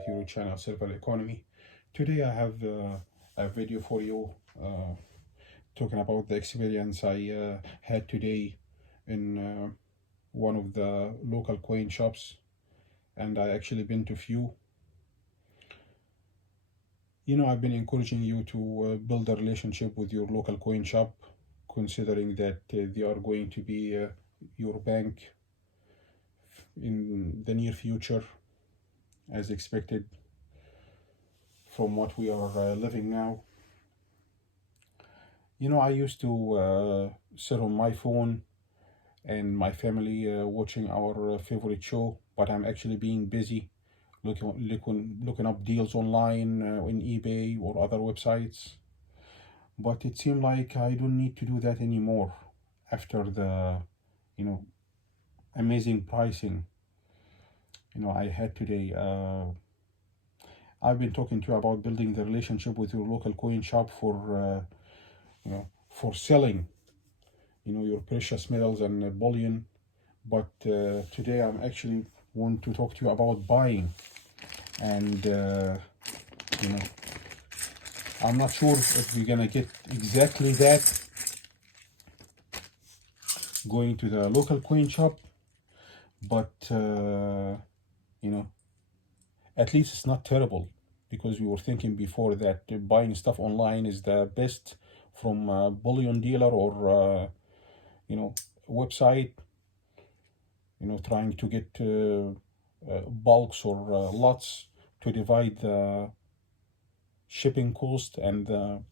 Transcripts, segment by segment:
back to your channel Circle Economy. Today I have a video for you talking about the experience I had today in one of the local coin shops, and I actually been to few. I've been encouraging you to build a relationship with your local coin shop, considering that they are going to be your bank in the near future, as expected from what we are living now. I used to sit on my phone and my family watching our favorite show, but I'm actually being busy looking up deals online in eBay or other websites. But it seemed like I don't need to do that anymore after the amazing pricing I had today. I've been talking to you about building the relationship with your local coin shop for selling your precious metals and bullion, but today I'm actually want to talk to you about buying. And I'm not sure if we're gonna get exactly that going to the local coin shop, but at least it's not terrible, because we were thinking before that buying stuff online is the best from a bullion dealer or website, trying to get bulks or lots to divide the shipping cost and the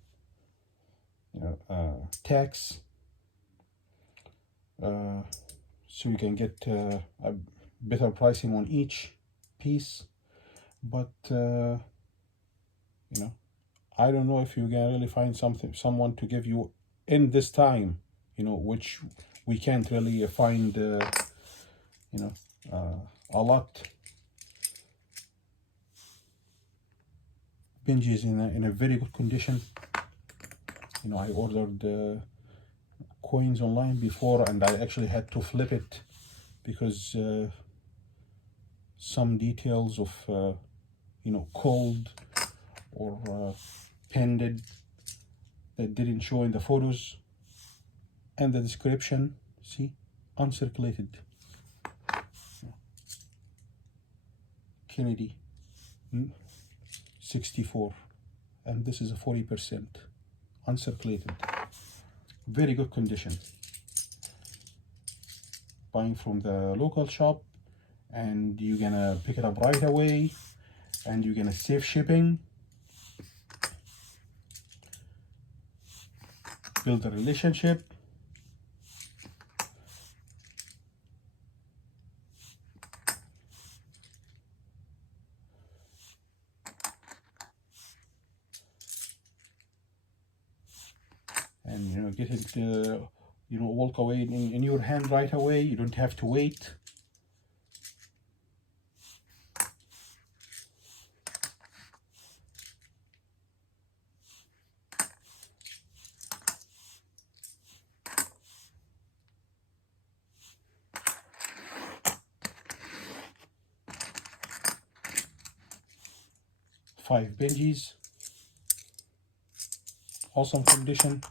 tax, so you can get a better pricing on each piece. But I don't know if you can really find someone to give you in this time, which we can't really find a lot. Binges in a very good condition. I ordered coins online before, and I actually had to flip it because some details of cold or pended that didn't show in the photos and the description. See, uncirculated. Kennedy 64, and this is a 40% uncirculated. Very good condition. Buying from the local shop, and you're gonna pick it up right away, and you're gonna save shipping, build a relationship, and get it walk away in your hand right away. You don't have to wait. Five Benjis, awesome condition.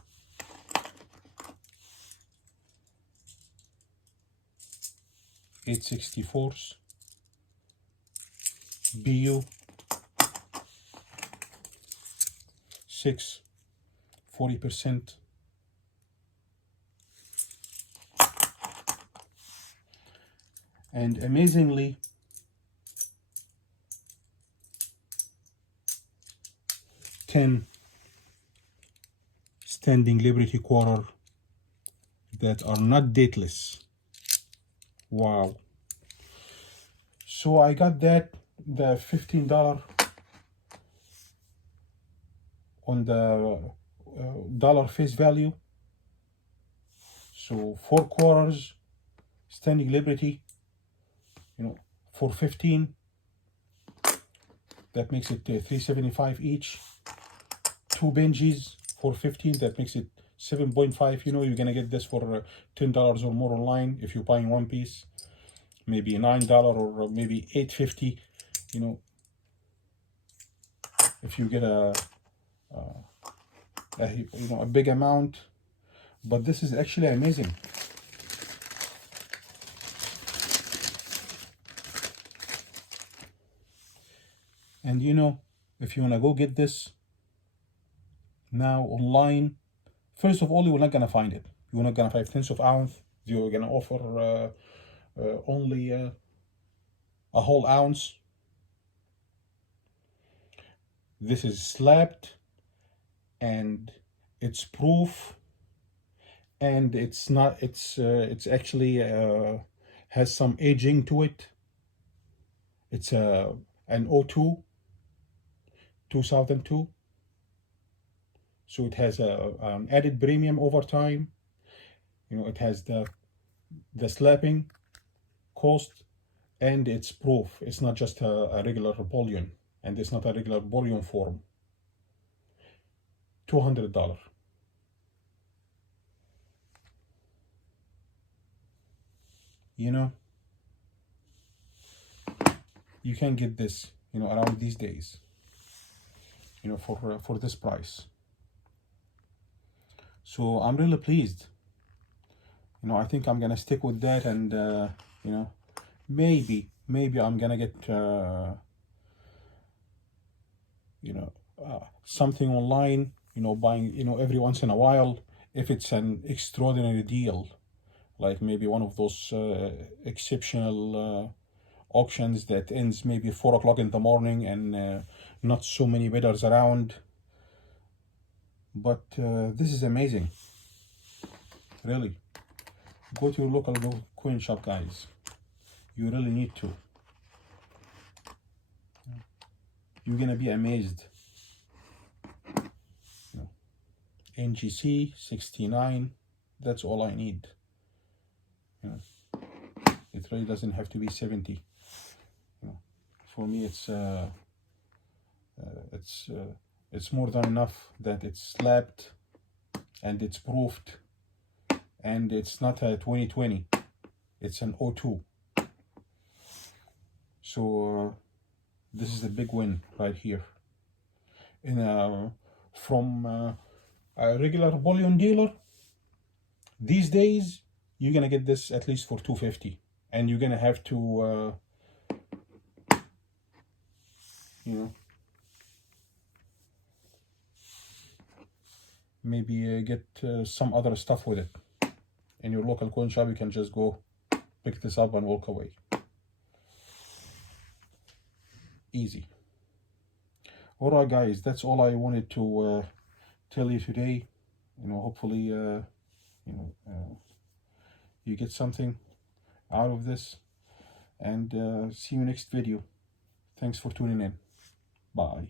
Eight 64s, BU 6, 40%. And amazingly, ten standing Liberty quarter that are not dateless. Wow. So I got the $15 on the dollar face value. So 4 quarters standing Liberty, for 15, that makes it $3.75 each. 2 Benjis for 15, that makes it 7.5. You're gonna get this for $10 or more online if you're buying one piece. Maybe $9 or maybe $8.50. if you get a big amount. But this is actually amazing. And if you want to go get this now online, first of all, you're not gonna find it. You're not gonna find 1/10 of ounce. You're gonna offer only a whole ounce. This is slabbed, and it's proof, and it's not. It's actually has some aging to it. It's an 02, 2002. So it has an added premium over time. It has the slapping cost, and it's proof. It's not just a regular bullion, and it's not a regular bullion form. $200. You can get this, around these days, for this price. So I'm really pleased. I think I'm gonna stick with that, and maybe I'm gonna get something online, buying every once in a while, if it's an extraordinary deal, like maybe one of those exceptional auctions that ends maybe 4 o'clock in the morning, and not so many bidders around. But this is amazing. Really, go to your local coin shop, guys. You really need to. You're gonna be amazed. NGC 69, that's all I need. It really doesn't have to be 70. For me, it's more than enough that it's slabbed, and it's proofed, and it's not a 2020. It's an 02. So this is a big win right here. From a regular bullion dealer, these days you're gonna get this at least for $250, and you're gonna have to maybe get some other stuff with it. In your local coin shop, you can just go pick this up and walk away. Easy. All right, guys, that's all I wanted to tell you today. Hopefully you get something out of this, and see you next video. Thanks for tuning in. Bye.